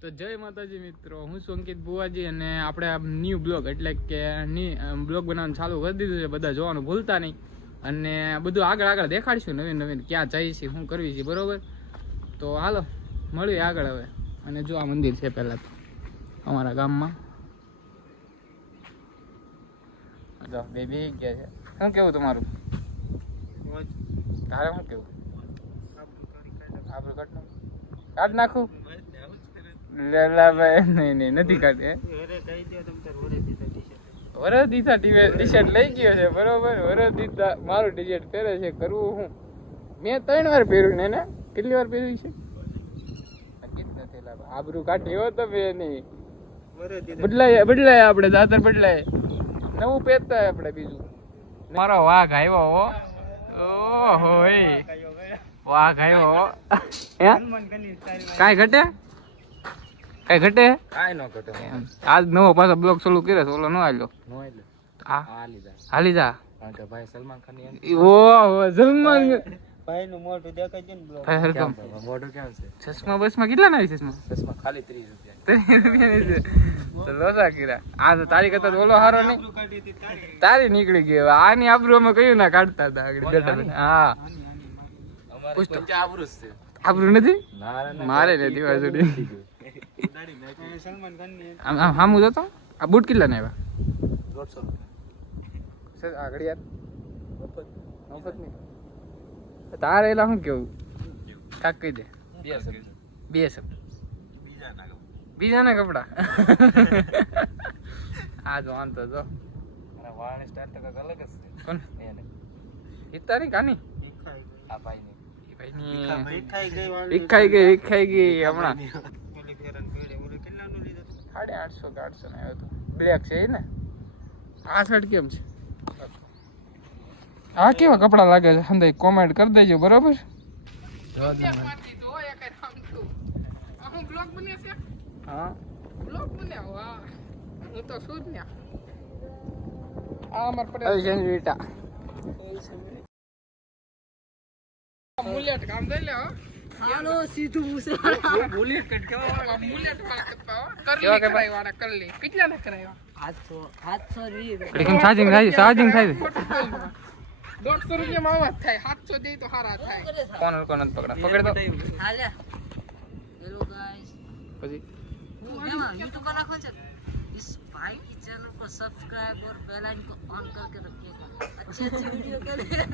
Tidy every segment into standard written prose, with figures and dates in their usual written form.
તો જય માતાજી મિત્રો, હું છું અંકિત બુવાજી અને આપણે આ ન્યૂ બ્લોગ એટલે કે બ્લોગ બનાવવાનું ચાલુ કરી દીધું છે. બધા જોવાનું ભૂલતા નહીં અને બધું આગળ દેખાડીશું, નવીન ક્યાં જઈએ છીએ, શું કરવી છે, બરોબર? તો હાલો મળીએ આગળ હવે. અને જો આ મંદિર છે પહેલાં તો અમારા ગામમાં. જો બે ગયા છે. શું કેવું તમારું? તારે શું કેવું? આપણું કાઢ નાખું? નહીં નથી કાઢે. વરદીતા ટી શર્ટ લઈ ગયો છે, બરોબર? વરદીતા મારું ટી શર્ટ પહેરે છે, કરવું હું? મેં 3 વાર પહેર્યું ને. કેટલી વાર પહેર્યું છે? આબરૂ કાઢી હો તમે નહીં. બદલાય આપણે દાતર બદલાય, નવું પહેરતા આપણે. બીજું મારો વાઘ આવ્યો હો. ઓહો વાઘ આવ્યો. કાંઈ ઘટે? કઈ ઘટે? કાંઈ ન ઘટે. આજ નવો પાછો બ્લોગ ચાલુ કર્યો, ઓલો ન આવ્યો. હાલી જા ભાઈ. સલમાન ખાન સલમાન ભાઈ નું મોઢું દેખાય છે ને બ્લોગ. મોઢું કેમ છે? ચશ્મા બસમાં કેટલા ના આવી? ચશ્મા ખાલી 30 રૂપિયા. તો લોસા કર્યા. આ તો તારી કરતા ઓલો હારો નહીં, તારી નીકળી ગયો. આની આબરૂ અમે કયું ના કાઢતા હતા આગળ. હા આબરૂ નથી મારે નથી વાસુડી. આમ હું જોતો. આ બૂટ કેટલા ને આવ્યા? 150 આ ઘડિયાળ મફત નહીં. તારે એલા શું કેવું? કાક કહી દે. બે શબ્દ બીજાના કપડા. આ જો આમ તો જો વાળની સ્ટાઈલ તો કંઈક અલગ જ છે. કોણ હિતા નહીં કાની? આ ભાઈ ની વિખાઈ ગઈ હમણાં. 850 કે 800 ને આવ્યો તો. બ્લેક છે ને. આ શર્ટ કેમ છે? આ કેવા કપડા લાગે છે? હંદાઈ કોમેન્ટ કરી દેજો, બરોબર? હા બ્લોગ બન્યા. વાહ, હું તો શું જ ને. આ અમાર પટેલ સંજીવિટા બુલેટ કામ દે લે. હાલો સીધું મુસે બુલેટ કટ કેવા બુલેટ વાળા કરલી કરાયવાના કરલી. કેટલા ને કરાયવા? 720. લેકિન ચાર્જિંગ થાય 150 રૂપિયામાં અવાજ થાય. 700 દે તો સારા થાય. કોણ પકડ દો. હાલે હેલો ગાઈસ. પછી YouTube पर रखो चल. इस भाई की चैनल को सब्सक्राइब और बेल आइकन को ऑन करके रखिएगा. अच्छी वीडियो के लिए.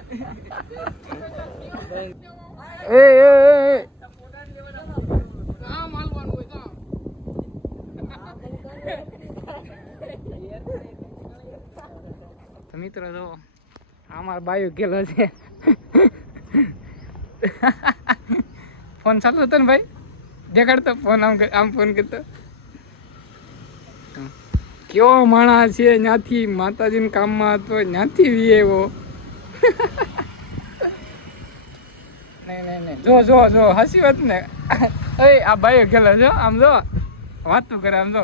ए हां मालવાનું હોય તો મિત્રો જો અમાર બાયો ગેલો છે. ફોન ચાલુ હતો ને ભાઈ? દેખાડતો ફોન. આમ ફોન કરતો. કેવો માણસ છે? ત્યાંથી માતાજીના કામમાં હતો, ત્યાંથી વીએવો. નહીં જો હસી વાત ને. આ ભાઈ ગયેલો છો. આમ જો વાતું કરે. આમ જો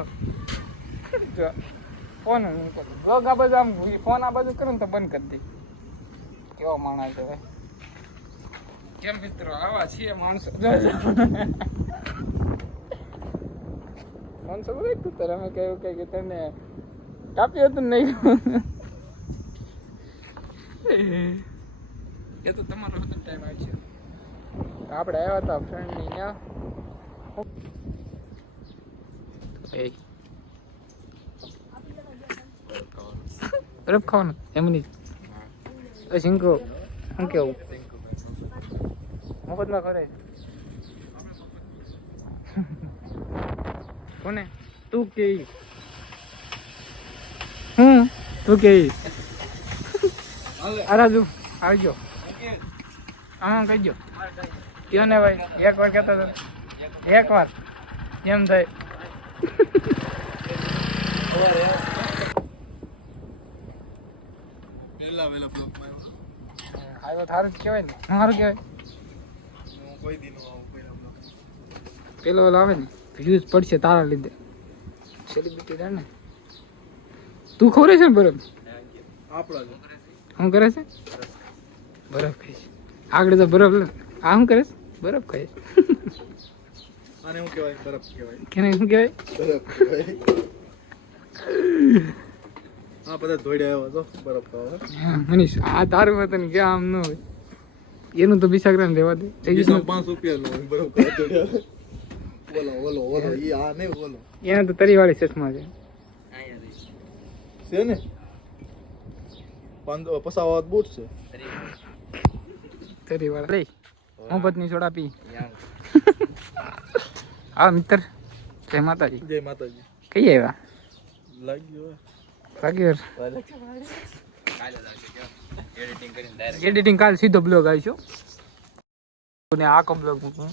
ફોન બ્લોગ આ બાજુ, આમ ફોન આ બાજુ કરું ને તો બંધ કરી દે. કેવો માણસ છે ભાઈ. કેમ મિત્રો આવા છીએ માણસો. માણસો બોલે તું તારે અમે કહ્યું કે તને કાપ્યું હતું નહીં. એ તો તમારો હતો ટાઈમ આવે છે. આપણે આવ્યા હતા ફ્રેન્ડની ત્યાં. બરફ ખાવાનું એમ નહીં. શીંકો શું કેવું? મફતમાં કરે કોને? તું કે તું કે રાજુ આવજો. હા કહીજો. કયો ને ભાઈ. એક વાર કહેતો હતો. એક વાર કેમ થાય? આવ્યો થારું જ કહેવાય ને. સારું કહેવાય. પેલો આવે ને વ્યૂઝ પડશે તારા લીધે. સેલિબ્રિટી રહે ને. તું ખવરે છે ને બરફ? શું કરે છે? બરફ ખાઈશ. આગળ તો બરફ લે. આ શું કરે છે? બરફ ખાઈશ. આને શું કહેવાય? બરફ કહેવાય. કેને શું કહેવાય? બરફ કહેવાય. આ બધા ધોઈડા આવ્યા તો બરફ ખાવા. મનીષ આ તારું વતન કે આમ ન હોય એનું તો બિસાગરાને રહેવા દે. 5 રૂપિયાનો હોય બરફ ખાવા ધોઈડા. ઓલો ઈ આ નહીં ઓલો. એના તો તરીવાળી ચશ્મા છે. છે ને 50 બૂટ છે. તરીવાળા લઈ મોહબ્બતની સોડા પી. હા મિત્ર, જય માતાજી. જય માતાજી. કઈ આવ્યા? લાગ્યો એડિટિંગ કાલ સીધો બ્લોગ આવીશું ને આખો બ્લોગ મૂકું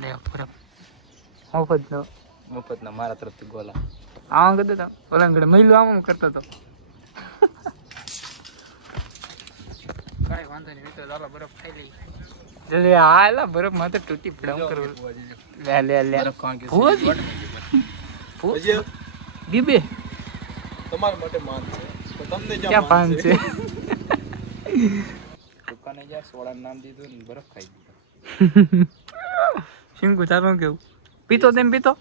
લે બરાબર. મફતના મારા તરફથી ગોલા આમ કરતો હતો ઓલા ઘડે મહિલો આમ કરતો હતો. કાંઈ વાંધો નહીં મિત્રો, ચાલો બરફ ખાઈ લઈ. જલ્દી હાલા બરફ માં તો તૂટી પડે. હું કરું? લે હજી બીબે તમારા માટે માન છે તો તમને ક્યાં પાન છે? દુકાને ગયા, સોડાનું નામ દીધું ને બરફ ખાઈ દીધો. શિંકુ તારું કેવું? પીતો તેમ પીતો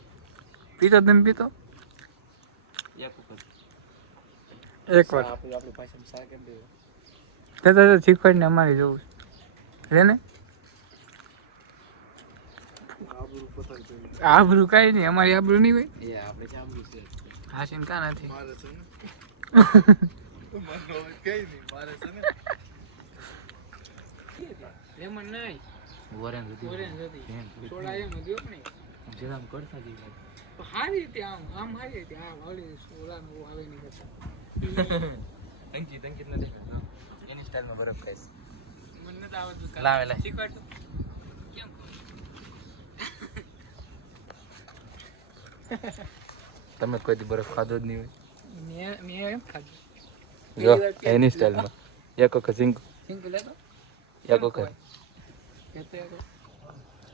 એક વાર આપણી ભાષામાં સા કેમ દેવો? શીખવાડ ને અમારે જવું છે ને. આબરૂ કઈ નહીં, અમારી આબરૂ નહીં હોય. એ આપણે સાંભળ્યું છે. હાસીન કા નથી. મારે છે ને કઈ નહીં મારે છે ને લેમન નહીં વરેન હતી. સોડા એમ દ્યો નહીં. જરામ કરતા જઈએ. હારી રીતે આમ હારી રીતે આમ ઓલી સોડાનું આવે નહીં કરતા. ટંકી નથી કરતા. એની સ્ટાઈલમાં બરફ ખાઈશ. મને નથી આવડતું. લાવે લે. શીખવાડ તો. કેમ તમે કોઈ દી બરફ ખાધો જ નહીં હોય. મેં એમ ખાધું. જો એની સ્ટાઈલમાં એક વખત સિંકુ શિંકુ લેતો એક વખત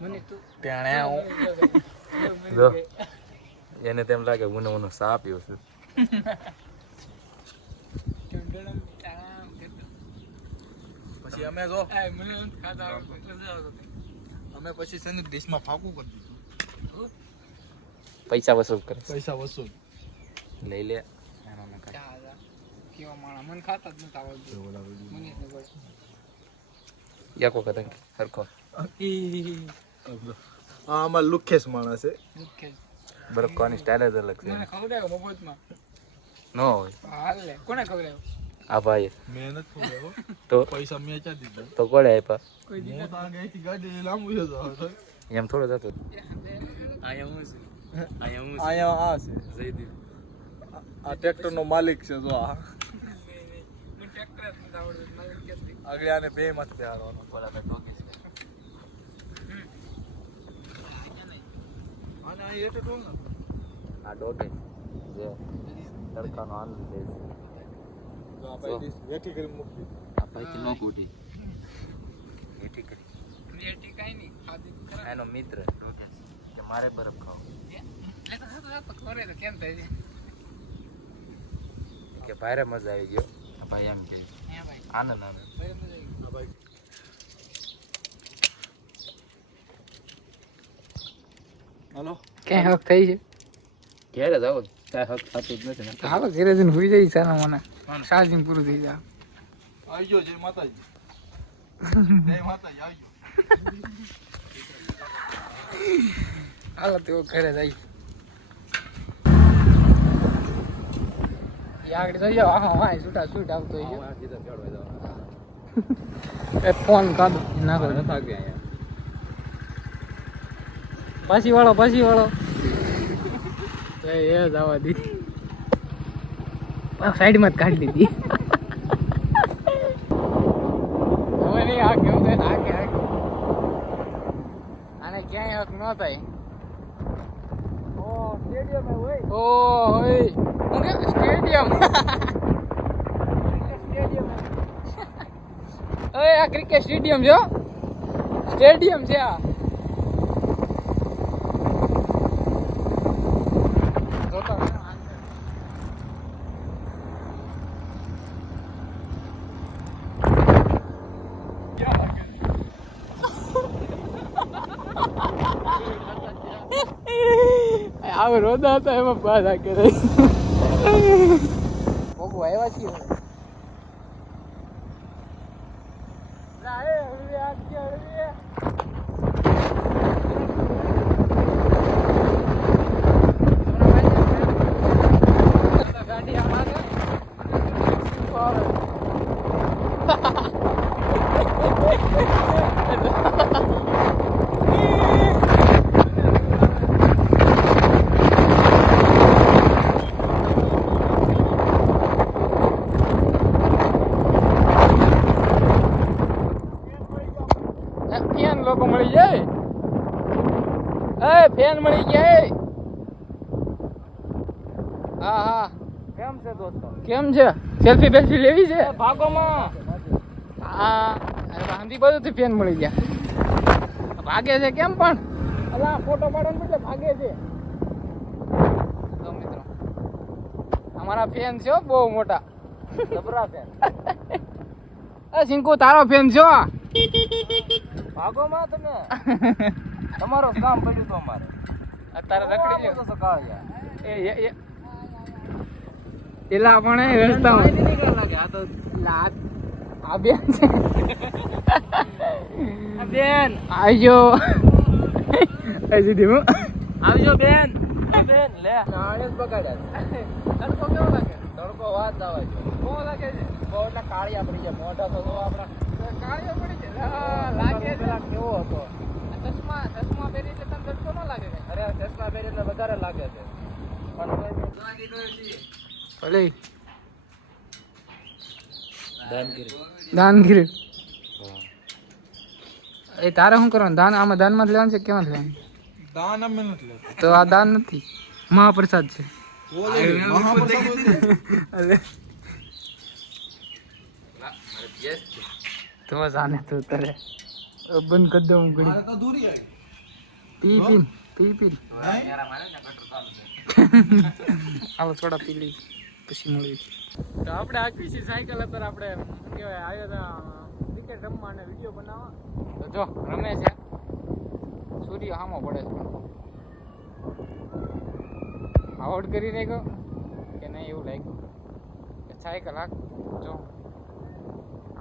મને તું જો એને તેમ લાગે ઊનો સા પીવો છું. પછી અમે જો અમે પછી છે ને ડીશમાં ફાંકું કરી દીધું. પૈસા વસૂલ કરે. પૈસા વસૂલ લઈ લે. કેવા માણસ મને ખાતા જ નથી આવડતું. મને જ નહીં એક વખત સરખો આ અમાર લુખેશ માણસ છે. પડે. બરફ ખાવાની સ્ટાઈલ જ અલગ છે. મને ખવડાવ્યો મફતમાં. ન હોય હાલ લે કોને ખવડાવ્યો? આ ભાઈ મેં નથી ખવડાવ્યો. તો પૈસા મેં ચા દીધા. તો કોણે આપ્યા? કોઈ દી હું તો આ ગઈથી ગાડી લાંબુ છે તો એમ થોડો થતો. અહીંયા આ છે આ ટ્રેક્ટર નો માલિક છે. જો આ મને ટ્રેક્ટર જ નથી આવડતું. મારે ક્યાંથી? આગળ આને બે માંથી બેહાડવાનો. બોલા મેં ઠોકી છે. આને અહીં એટલે ટોલ ને આ ડોકે જો તડકાનો આનંદ લે છે. જો આ ભાઈ વેઠી કરી મૂકી. આ ભાઈ નો કૂટી એઠી કરી. રેટી કાંઈ નહીં. ખાધી તો ખરા. એનો મિત્ર ડોકે કે મારે બરફ ખાવો. તો ખરે તો કેમ થાય છે? કે ભારે મજા આવી ગયો. આ ભાઈ એમ કે હે ભાઈ. આનંદ આનંદ. ભાઈ મજા આવી ગઈ. આ ભાઈ હાલો ક્યાંય હક થઈ છે? ક્યારે જાવ કાંઈ હક થતું જ નથી ને. હાલો ઘરે જઈને હુઈ જાય સારા મને. ચાર્જિંગ પૂરું થઈ જાય. આવજો જય માતાજી. જય માતાજી આવજો. હાલો તેઓ ઘરે જાય. આગળ થઈ જાવ. હા છૂટા છૂટ આવતો હોય આ સીધા ચડવા જવાનું. છે. એ ફોન કાઢો ના કરો. નથી આવી અહીંયા. પાછી વાળો તો એ જવા દીધી. સાઈડમાં જ કાઢી દીધી. હવે નહીં આ કેવું થાય ને આને ક્યાંય હક ન થાય. ઓ સ્ટેડિયમ હોય. ઓ હોય સ્ટેડિયમ. ઓય આ ક્રિકેટ સ્ટેડિયમ છે. સ્ટેડિયમ છે આ. આવ રોદા હતા એમાં પાછા કરે ભોગવા આવ્યા છીએ ગાડી આમાં ફેન લોકો મળી જાય ફેન મળી જાય હા હા કેમ છે દોસ્તો? કેમ છે સેલ્ફી બેલ્ફી લેવી છે ભાગોમાં હા ગાંધી બધું ફેન મળી ગયા ભાગે છે કેમ પણ અલા ફોટો પાડવાનું એટલે ભાગે છે તો મિત્રો અમારા ફેન છે હો બહુ મોટા જબરા ફેન. એ સિંકુ તારો ફેન છો ભાગોમાં તમે તમારો કામ પડ્યું તો અમારે અત્યારે રખડી ગયો તો સકાળ્યા એ એલા પણ એ રસ્તામાં લાગે આ તો લાત આ બેન છે બેન આવજો હજી ધીમું આવજો બેન બેન લે નાણે જ બગાડ્યા તડકો કેવો લાગે? તડકો વાત આવે છે. બહુ લાગે છે બહુ એટલે કાળિયા પડી જાય મોઢા તો જો આપણા કાળિયો પડી છે લાગે છે પેલા કેવો હતો? ચશ્મા પહેરી એટલે તને તડકો ન લાગે કઈ અરે ચશ્મા પહેરી એટલે વધારે લાગે છે ભલે દાનગીરી દાનગીરી એ તારે શું કરવાનું દાન આમાં દાનમાં જ લેવાનું છે કેમાં લેવાનું દાન અમે નથી લેતા તો આ દાન નથી મહાપ્રસાદ છે તો જાને તું તારે બંધ કરી દઉં ઘડી મારે તો દૂરી આવી પી પી હાલો થોડા પી લઈ પછી મળી તો આપણે આખી સાયકલ અત્યારે આપણે શું કહેવાય આવ્યા હતા ક્રિકેટ રમવા અને વિડીયો બનાવવા તો જો રમે છે સૂર્ય સામો પડે છે આવડ કરી નાખ્યો કે નહીં એવું લાગ્યું સાયકલ હાક જો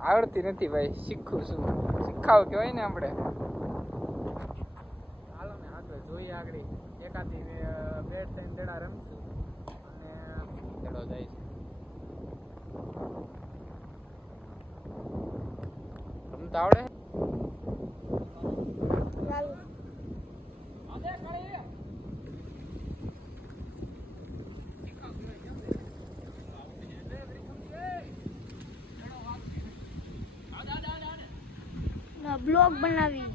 આવડતી નથી ભાઈ શીખું છું શીખાવ કહેવાય ને આપણે હાલો ને આગળ જોઈએ આગળ એકાદી બે ત્રણ દડા રમશું અને દડો જાય છે રમતા આવડે બ્લોગ બનાવી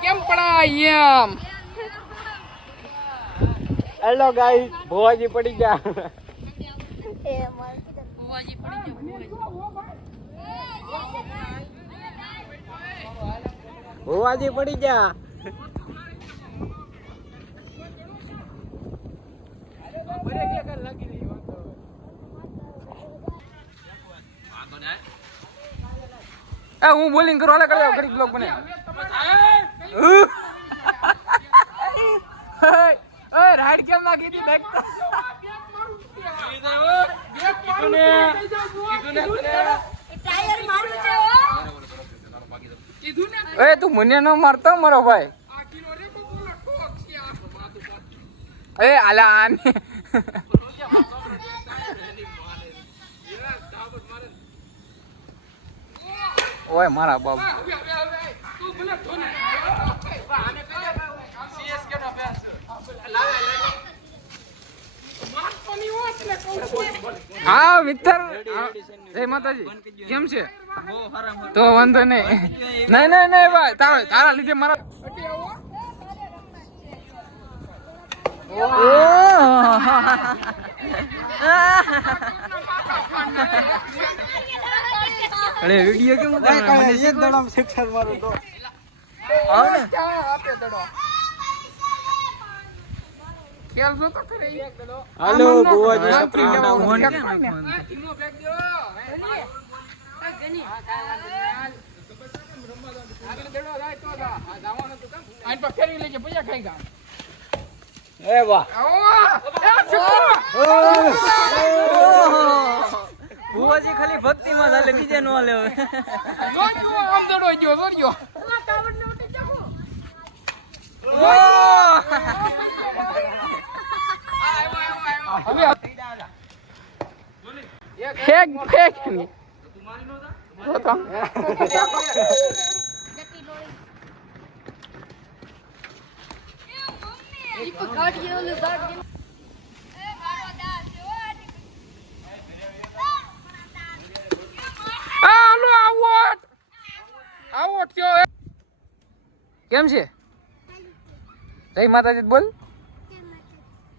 કેમ પડાય એમ હેલો ગાઈસ ભોવાજી પડી ગયા ભોવાજી પડી ગયા હું બોલિંગ કરો અલગ અલગ ઘડી બ્લોક બને રાઈડ કેમ નાખી હતી દેખતા એ તું મને ન મારતો મારો ભાઈ એ આલા આને ઓય મારા બાપ હા મિત્ર જય માતાજી કેમ છે તો વાંધો નહીં નહીં નહીં નહીં ભાઈ તારા લીધે મારા અરે વિડિયો કેમ ઉતારે મને એક દડામ સેક્શન મારો તો આવ ને આપે દડો ખેલ જો તો કરે હાલો બુવાજી આમ સપરી લેવા મોહન ફેંક ક્યાં ને. નાખવાનું? આ ધીમો ફેંક દ્યો. આગળ દેડો જાય તો જા. આ જવાનું હતું કેમ? આઈન પર ફેરવી લેજે પૈસા ખાઈ ગયા. એ વાહ આવો! એ છોકરો! બુવાજી ખાલી ભક્તિમાં જ હાલે બીજે નો હાલે હવે જોજો, આમ દેડો ગયો, જોજો. હવે ફેંક ફેંક ની. જો તો. હાલો આવો થયો. કેમ છે? જય માતાજી બોલ.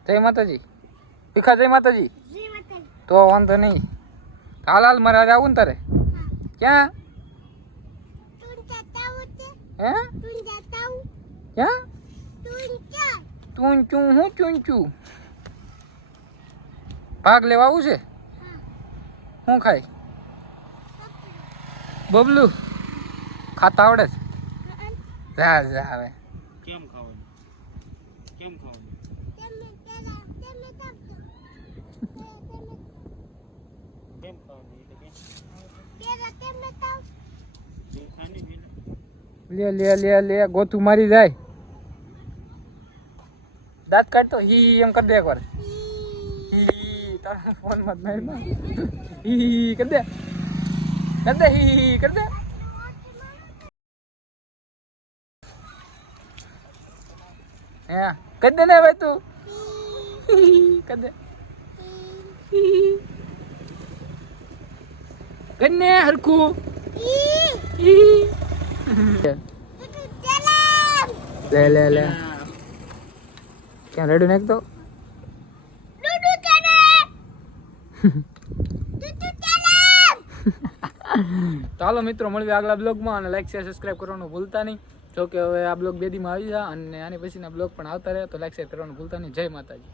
જય માતાજી. ભીખા જય માતાજી. તો વાંધો નહીં. હાલ હાલ મારે આવું ને તારે. ક્યાં? હે? ક્યાં? ચૂંચું હું ચૂંચું. ભાગ લેવા આવું છે? શું ખાય? બબલું ખાતા આવડે છે? જા જા હવે. કેમ ખાવાનું કેમ ખાવાનું કેમ ખાવાનું લે લે લે લે ગોતું મારી જાય. દાંત કાઢતો હી એમ કરી દે એકવાર. હી તારા ફોન માં મારી હી કરી દે. કરી દે હી કરી દે. હે કરી દે ને ભાઈ તું. કરી દે. કરીને હરખું. લે લે લે ક્યાં રેડું નાખ તો. ચાલો મિત્રો મળીએ આગલા બ્લોગમાં અને લાઈક શેર સબસ્ક્રાઈબ કરવાનું ભૂલતા નહીં. જો કે હવે આ બ્લોગ 2 દીમાં આવી જાય અને આની પછીના બ્લોગ પણ આવતા રહે તો લાઈક શેર કરવાનું ભૂલતા નહીં. જય માતાજી.